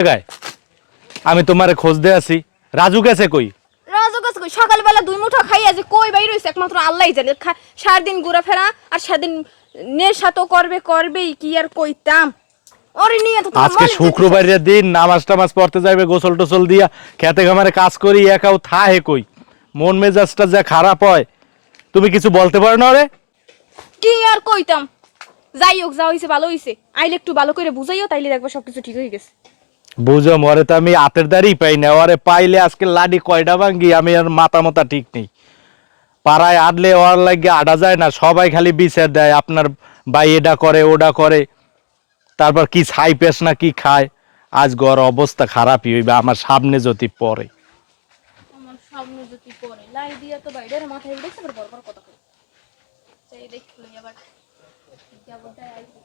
জায়গায়? আমি তোমারে খোঁজ দিয়ে আছি। রাজু গেছে কই? রাজু কাছে কই? সকালবেলা দুই মুঠো খাইয়া যে কই বাইর হইছে? একমাত্র আল্লাহই জানে। খা- সারাদিন ঘোরাফেরা আর সারাদিন নেশা তো করবে করবেই কি আর কইতাম? ওরে নিয়ে তো আজকে শুক্রবারের দিন নামাজ টামাজ পড়তে যাবে গোসল টোসল দিয়া। খেতে খামারে কাজ করি একাও থাহে কই? মন মেজাজটা যা খারাপ হয় তুমি কিছু বলতে পারো না রে কি আর কইতাম? যাই হোক যা হইছে ভালো হইছে। আইলে একটু ভালো করে বুঝাইও তাইলে দেখব সবকিছু ঠিক হয়ে গেছে। বুঝো মরে তো আমি হাতের দাঁড়িয়ে পাই না, ওরে পাইলে আজকে লাডি কয়টা ভাঙ্গি, আমি আর মাথা মাথা ঠিক নেই। পাড়ায় আডলে ওর লাগে আডা যায় না, সবাই খালি বিচার দেয়, আপনার ভাই এটা করে, ওটা করে। তারপর কি ছাই পেস না কি খায়? আজ গর অবস্থা খারাপই হইবে, আমার সামনে যদি পড়ে লাই দিয়া তো বাইরের মাথায় উঠেছে আবার বড় কথা কই চাই দেখল আবার যাবটাই আইছে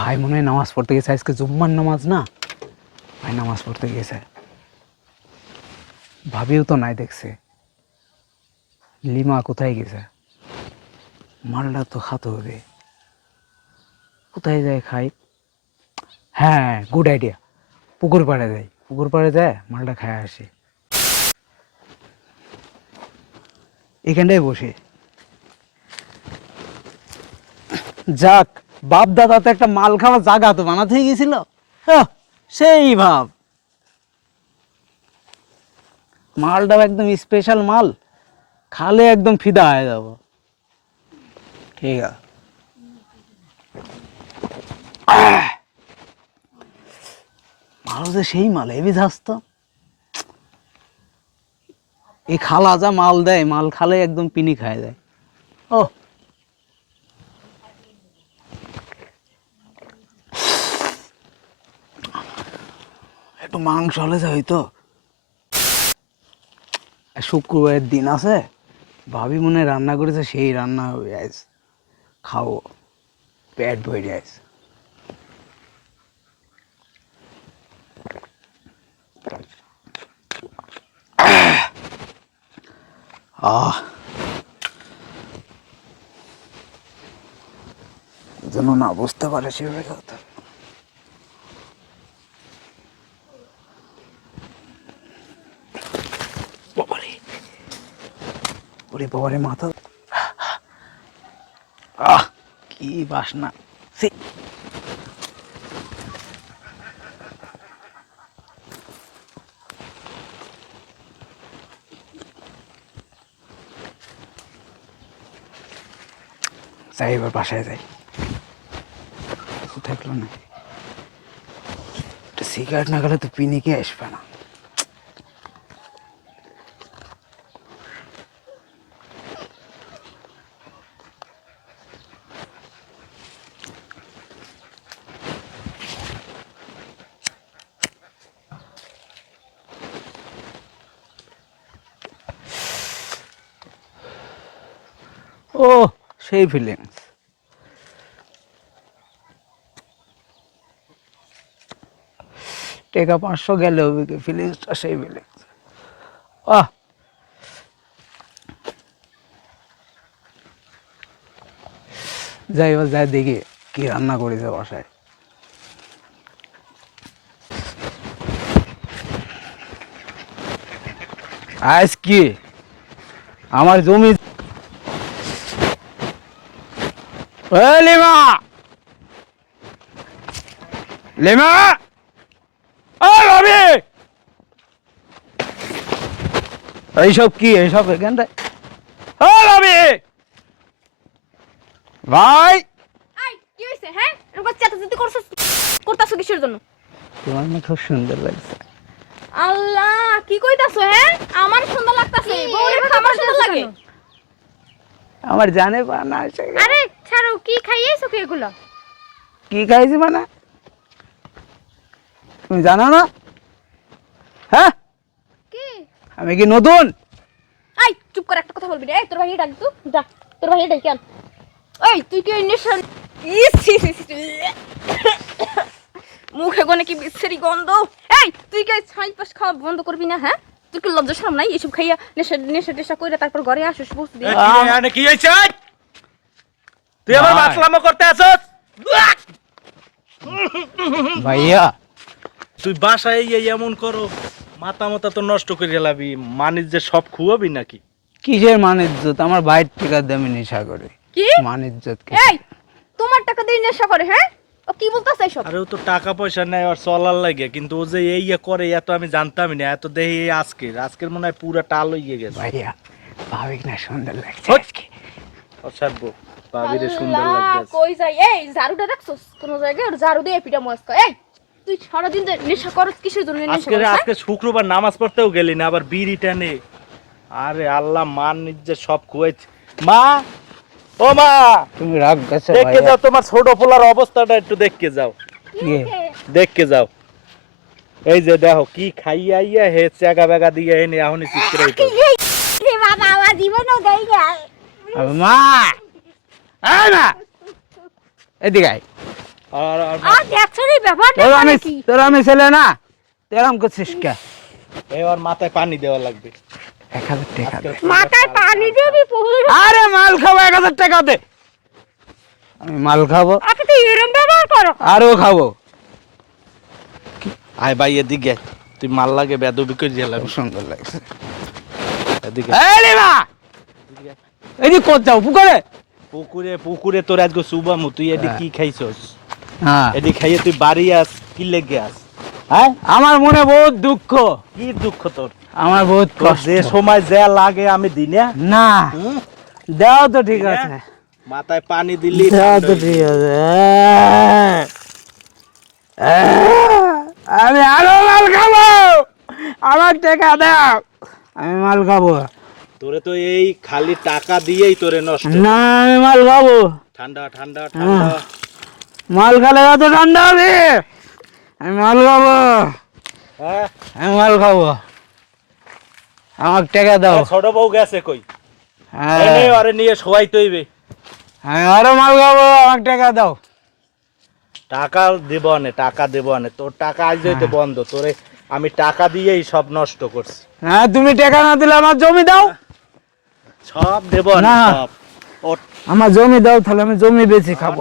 ভাই, মনে হয় নামাজ পড়তে গেছে। আজকে জুম্মার নামাজ না? ভাই, নামাজ পড়তে গেছে। ভাবিও তো নাই দেখছে। লিমা কোথায় গেছে? মালটা তো খাতে হবে। কোথায় যায় খাই? হ্যাঁ গুড আইডিয়া পুকুর পাড়ে যাই পুকুর পাড়ে যায়, মালটা খায় আসে। এখানটায় বসে। যাক বাপ তো একটা মাল খাওয়ার জায়গা তো বানাতে গেছিল হ্যাঁ, সেই ভাব। মালটাও একদম স্পেশাল মাল। খালে একদম ফিদা হয়ে যাব। ঠিক আছে। মাল যে সেই মাল হেবি ঝাস্ত এই খালা যা মাল দেয় মাল খালে একদম পিনি খায় যায়। ও একটু মাংস হলে যা হইতো। শুক্রবারের দিন আছে, ভাবি মনে রান্না করেছে, সেই রান্না হবে আজ। খাও পেট ভরে আজ। আহ। যেন না বুঝতে পারে সেভাবে কথা। ওরে বাবারে, মাথা আহ, কি বাসনা। সে যাই, এবার বাসায় যাই। থাকল না। সিগারেট না গেলে তো পিনিকে আসবে না। ও, সেই ফিলিংস টেকা পাঁচশো গেলে হবে কি ফিলিংসটা সেই ফিলিংস আহ! যাই এবার যাই দেখি কি রান্না করেছে বাসায়। আজ কি? আমার জমি এ লিমা! লিমা! ও ভাবি! এইসব কি এইসব এখানটায় ও ভাবি! ভাই! আই কি হইছে হ্যাঁ? এরকম চেতাচেতি করছস করতাছ কিসের জন্য? তোমার না খুব সুন্দর লাগছে। আল্লাহ কি কইতাছো হ্যাঁ? আমার সুন্দর লাগতাছে বউরে খাবার সুন্দর লাগে। আমার জানে পা না। আরে ছাড়ো কি খাইয়েছো কি এগুলো? কি খাইছি মানে? তুমি জানো না? হ্যাঁ? কি? আমি কি নতুন? আই চুপ করে একটা কথা বলবি রে তোর ভাই ডাক তুই যা তোর ভাই ডাক কেন এই তুই কি নেশন। মুখে গনে কি বিশ্রী গন্ধ। এই তুই কি ছাই পাশ খাওয়া বন্ধ করবি না হ্যাঁ? তোর কি লজ্জা শরম নাই? এসব খাইয়া নেশা নেশা টেশা কইরা তারপর ঘরে আসিস বসে এ, কি হয়েছে? তুই আমার। মাতলামো করতে আসছ ভাইয়া। তুই বাসায় এই এমন করো মাথা মাথা তো নষ্ট করে লাবি মানিস যে সব খুয়াবি নাকি? কিসের মানিজ্জত আমার বাইর থেকে দামি নেশা করে। কি? মানিজ্জত কি এই তোমার টাকা দিয়ে নেশা করে হ্যাঁ? ও কি বলতাছে এসব? আরে ও তো টাকা পয়সা নেয় আর চলার লাগে কিন্তু ও যে এই ইয়ে করে এত আমি জানতামই না এত দেহি এই আজকের। আজকের মনে হয় পুরা টাল হয়ে গেছে। ভাইয়া ভাবিক না সুন্দর লাগছে। আজকে। অসাধ্য বাবিরে সুন্দর আল্লাহ, কই যাই? এই ঝাড়ুটা দেখছস? কোন জায়গায়? ওর ঝাড়ু দিয়ে পিটা মস্ত। এই তুই সারাদিন যে নেশা করস কিসের জন্য নেশা আজকে হ্যাঁ? আজকে শুক্রবার নামাজ পড়তেও গেলি না আবার বিড়ি টানে। আরে আল্লাহ মান নিজে সব খুয়াইছে মা ও মা! তুমি রাগ গেছে দেখকে যাও তোমার ছোট পোলার অবস্থাটা একটু দেখকে যাও। কি? দেখকে যাও। এই যে দেখো কি খাইয়া আইয়া হে চাগা বেগা দিয়ে এনে এখনই চিত্রাই বাবা আমার জীবনও দেই না মা! না এদিকে আয়। আর আর আর দেখছ রে ব্যাপারটা তোর আমি তোর আমি ছেলে না তেরাম করছিস কে? এবার মাথায় পানি দেওয়া লাগবে। এক হাজার টাকা দে। মাথায় পানি দিবি পুরো আরে মাল খাব এক হাজার টাকা দে। আমি মাল খাব। তুই এরম ব্যবহার করো। আরও খাব। আয় ভাই এদিকে আয়। তুই মাল লাগে বেদবি করে খুব সুন্দর লাগছে। এদিকে এই এদিকে কোথ যাও পুকুরে পুকুরে পুকুরে তোর আজকে সুবামু তুই এদি কি খাইছস? হ্যাঁ। এদি খাইয়ে তুই বাড়ি আস কি লেগে আস? হ্যাঁ? আমার মনে বহুত দুঃখ। কি দুঃখ তোর? আমার বহুত কষ্ট। যে সময় যা লাগে আমি দিনে? না? দাও তো ঠিক আছে। মাথায় পানি দিলি দাও তো ঠিক আছে। আমি আরও মাল খাব। আমার টাকা দাও। আমি মাল খাব। তোরে তো এই খালি টাকা দিয়েই তোরে নষ্ট। না আমি মাল খাব ঠান্ডা ঠান্ডা ঠান্ডা। মাল খালে কত ঠান্ডা হবে? আমি মাল খাব হ্যাঁ? আমি মাল খাব। আমার টাকা দাও। ছোট বউ গেছে কই? হ্যাঁ, এনে আরে নিয়ে শোয়াই তৈবে আমি আরও মাল খাব আমার টাকা দাও। টাকা দেব আনে টাকা দেব আনে তোর টাকা আজ হইতে বন্ধ। তোরে আমি টাকা দিয়েই সব নষ্ট করছি। হ্যাঁ তুমি টাকা না দিলে আমার জমি দাও। সব দেব না। আমার জমি দাও তাহলে আমি জমি বেশি খাব।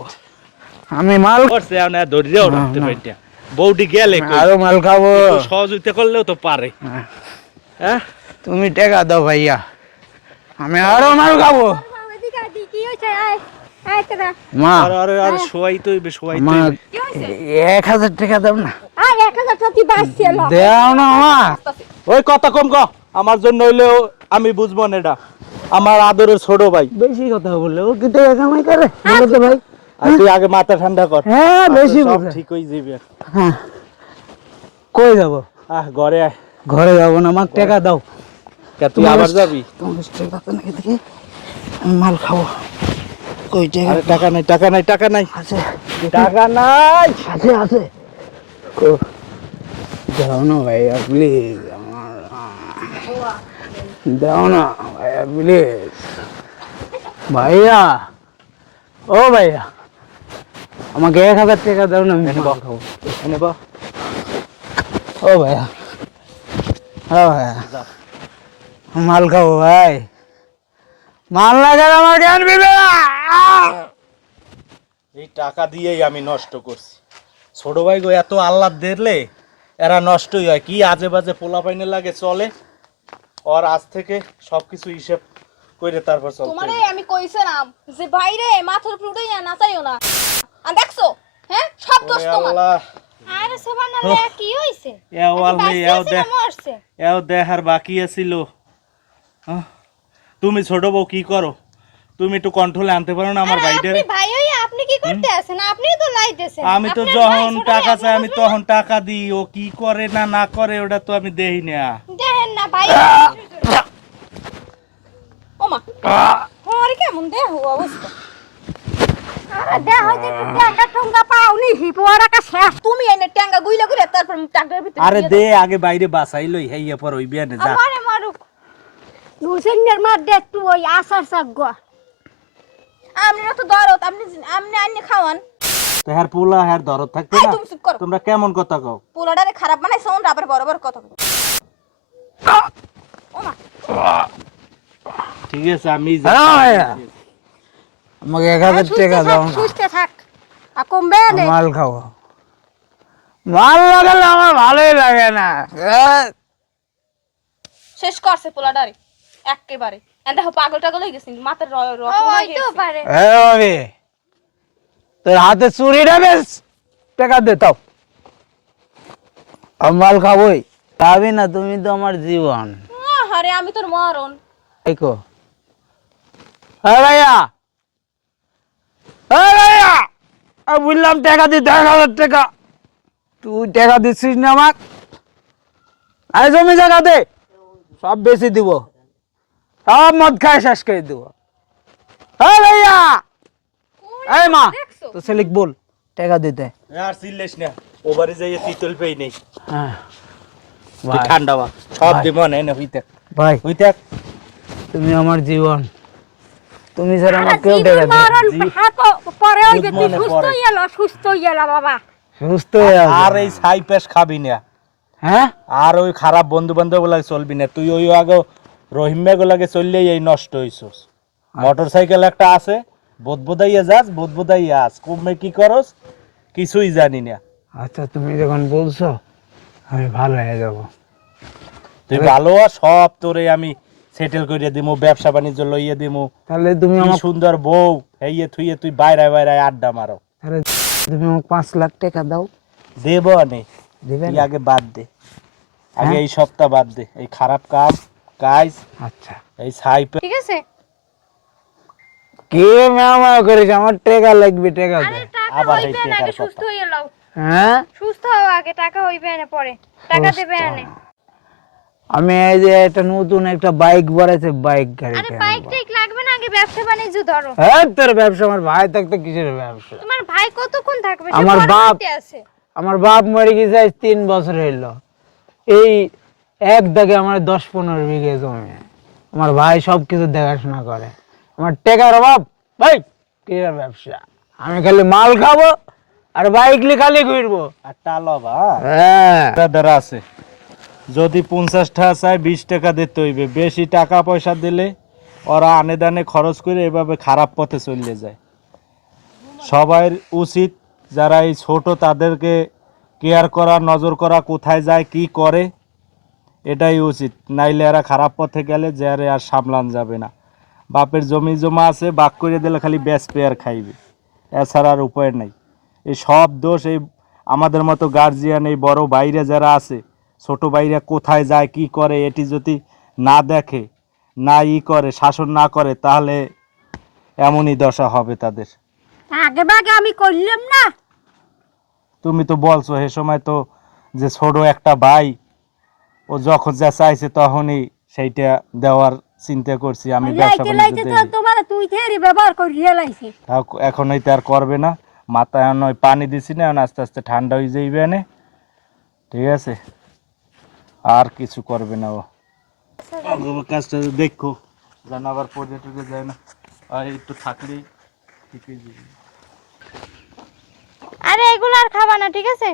আমি মাল করছে না ধৈর্যও রাখতে পারি না। গেলে আরও মাল খাব। সহযোগিতা করলেও তো পারে। হ্যাঁ, হ্যাঁ? তুমি টাকা দাও ভাইয়া। আমি আরও মাল খাব। এদিকে আদি কি হইছে আয় আয় তোরা মা। আর আর আর শোয়াই তৈবে শোয়াই মা তৈবে কি হইছে? এক হাজার টাকা দাও না। আয় এক হাজার টাকা তুই বাঁচছিল দেও না মা। ওই কথা কম ক। আমার জন্য হইলেও আমি বুঝব না এটা। আমার আদরের ছোট ভাই। বেশি কথা বললে ও কি টাকা কামাই করে? বলো তো ভাই। আর তুই আগে মাথা ঠান্ডা কর। হ্যাঁ বেশি সব বোঝে। ঠিক হয়ে যাবে হ্যাঁ। কই যাব? আহ ঘরে আয়। ঘরে যাব না আমার টাকা দাও। কে তুই আবার যাবি? তোমার টাকা তো নাকি দেখি মাল খাব। কই টাকা? আরে টাকা নাই টাকা নাই টাকা নাই। আছে। টাকা নাই! আছে আছে। কো। দাও না ভাইয়া প্লিজ আমার দাও না ভাইয়া প্লিজ ভাইয়া ও ভাইয়া আমাকে এক হাজার টাকা দাও না আমি মাল খাব। এনে বা ও ভাইয়া ও ভাইয়া মাল খাব ভাই। মাল লাগার আমার জ্ঞান বিবে না। আহ! এই টাকা দিয়েই আমি নষ্ট করছি। ছোট ভাই গো এত আল্লাহ দেখলে এরা নষ্টই হয়। কি আজে বাজে পোলা পাইনে লাগে চলে? আর আজ থেকে সবকিছু হিসেব করে তারপর চলতে তোমারে। আমি কইছিলাম যে বাইরে মাথার উপর উঠে না নাচাইও না আর দেখছ হ্যাঁ সব দোষ তোমার আল্লাহ আরে সুবহানাল্লাহ কি হইছে এও আলমি এও দেখ মরছে এও দেখার বাকি আছিল তুমি ছোট বউ কি করো তুমি একটু কন্ট্রোলে আনতে পারো না আমার বাইরে আপনি ভাই হই আপনি কি করতে আছেন আপনি তো লাইতেছেন আমি তো যখন টাকা চাই আমি তখন টাকা দিই ও কি করে না না করে ওটা তো আমি দেই না দেখেন না ভাই ওমা ওরে কেমন দেহ অবস্থা? আরে দে আগে বাইরে বাসাই লই হেইয়া পর ওই বিয়ানে। যা। আমারে মারুক। নুসেনের মার দে একটু ওই আসার আপনি তো দরদ আপনি আপনি আন্নে খাওয়ান। তো হ্যার পোলা হ্যার দরদ থাকতে না। তোমরা কেমন কথা কও? পোলাডারে খারাপ বানাইছো বড় বড় কথা ঠিক আছে আমি হ্যাঁ আমাকে এক হাজার টাকা দাও না। সুস্থ থাক। আর কমবে মাল মাল লাগালে আমার ভালোই লাগে না। শেষ করছে পোলাডারে একেবারে। পাগল টাগল হয়ে গেছিস মাথার রক্ত হইতো পারে। এ বাবি তোর হাতে চুরিটা বেশ। টাকা দে তাও। মাল খাবোই। খাবি না তুমি তো আমার জীবন। আরে আমি তোর মরণ। দেখো ভাইয়া! ভাইয়া! বললাম টাকা দিতে এক হাজার টাকা। তুই টাকা দিচ্ছিস না আমাক? আরে জমি জায়গা দে। সব বেশি দিব। সব মদ খায় শেষ করে দিব। হ্যাঁ ভাইয়া! এই মা তো সেলিক বল টাকা দিতে। আর চিল্লিস না। ওবারে যাই তিতল পেই নেই। হ্যাঁ। ঠান্ডা বা সব ভাই। দিব না এনে হইতে ভাই। হইতে তুমি আমার জীবন। তুমি ছাড়া আমার কেউ টাকা পরে ওই যে তুই সুস্থ গেল সুস্থ গেল বাবা। সুস্থ হয়ে আর এই ছাই পেশ খাবি না। হ্যাঁ? আর ওই খারাপ বন্ধু বান্ধবগুলা চলবি না। তুই ওই আগে রহিমা গুলাকে চললেই এই নষ্ট হইছস। মোটর সাইকেল একটা আছে। বোধবোধাইয়া যাস বোধবোধাইয়া আস। কমে কি করস? কিছুই জানি না। আচ্ছা তুমি যখন বলছো আমি ভালো হয়ে যাব। তুই ভালো আর সব তোরে আমি সেটেল করে দিমু ব্যবসা বাণিজ্য লইয়ে দিমু। তাহলে তুমি আমার সুন্দর বউ হেইয়ে থুইয়ে তুই বাইরে বাইরে আড্ডা মারো। তাহলে তুমি আমাকে পাঁচ লাখ টাকা দাও। দেব নে দেবে না? আগে বাদ দে। আগে হ্যাঁ? এই সপ্তাহ বাদ দে। এই খারাপ কাজ কাজ আচ্ছা। এই ছাই পে- ঠিক আছে। কে মেমা করেছে? আমার টাকা লাগবে টাকা আবার এই কথা। হয়ে গেল হ্যাঁ? সুস্থ হও আগে টাকা হইবে না পরে। টাকা দেবে না আমি এই যে একটা নতুন একটা বাইক বাড়াইছে বাইক গাড়ি বাইক ঠিক লাগবে না আগে ব্যবসা বাণিজ্য ধরো। হ্যাঁ তোর ব্যবসা আমার ভাই থাকতে কিসের ব্যবসা? তোমার ভাই কতক্ষণ থাকবে? আমার বাপ- আমার বাপ মরে গেছে আজ তিন বছর হইল। এই এক দাগে আমার দশ পনেরো বিঘে জমি। আমার ভাই সব কিছু দেখাশোনা করে। আমার টেকার অভাব ভাই কিসের ব্যবসা? আমি খালি মাল খাব আর বাইক খালি ঘুরবো। আর টালবা হ্যাঁ। দাদা আছে। যদি পঞ্চাশ টাকা চাই বিশ টাকা দিতে হইবে। বেশি টাকা পয়সা দিলে ওরা আনে দানে খরচ করে এভাবে খারাপ পথে চলে যায়। সবাই উচিত যারা এই ছোট তাদেরকে কেয়ার করা নজর করা কোথায় যায় কি করে এটাই উচিত। নাইলে এরা খারাপ পথে গেলে যে আরে আর সামলান যাবে না। বাপের জমি জমা আছে বাক করে দিলে খালি ব্যাস পেয়ার খাইবে। এছাড়া আর উপায় নাই। এই সব দোষ এই আমাদের মতো গার্জিয়ান এই বড় বাইরে যারা আছে ছোট বাইরে কোথায় যায় কি করে এটি যদি না দেখে না ই করে শাসন না করে তাহলে এমনই দশা হবে তাদের। আগে বাগে আমি করলাম না। তুমি তো বলছো সে সময় তো যে ছোট একটা ভাই ও যখন যা চাইছে তখনই সেইটা দেওয়ার চিন্তা করছি আমি ব্যবসা বাণিজ্য দেই। তোমার তুই থেরি ব্যবহার করি লাইছি। তাও এখন হইতে আর করবে না। মাথায় এখন ওই পানি দিছি না এখন আস্তে আস্তে ঠান্ডা হয়ে যাইবে এনে। ঠিক আছে? আর কিছু করবে না ও। কাজটা দেখো। যেন আবার পর্যটকে যায় না। আর একটু থাকলেই আরে এগুলো আর খাবা না ঠিক আছে?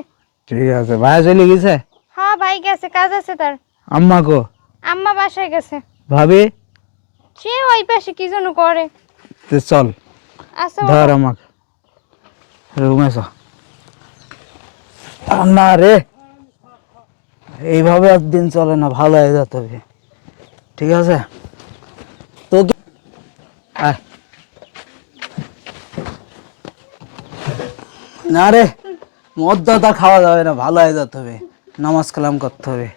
ঠিক আছে। ভাই চলে গেছে? হ্যাঁ ভাই গেছে কাজ আছে তার। আম্মা কো? আম্মা বাসায় গেছে। ভাবি? সে ওই পাশে কি যেন করে। চল। আসো ধর আমাকে। রুমে না রে। এইভাবে একদিন চলে না, ভালো হয়ে যেতে হবে ঠিক আছে? তো না রে, মদ খাওয়া যাবে না, ভালো হয়ে যেতে হবে নামাজ কালাম করতে হবে।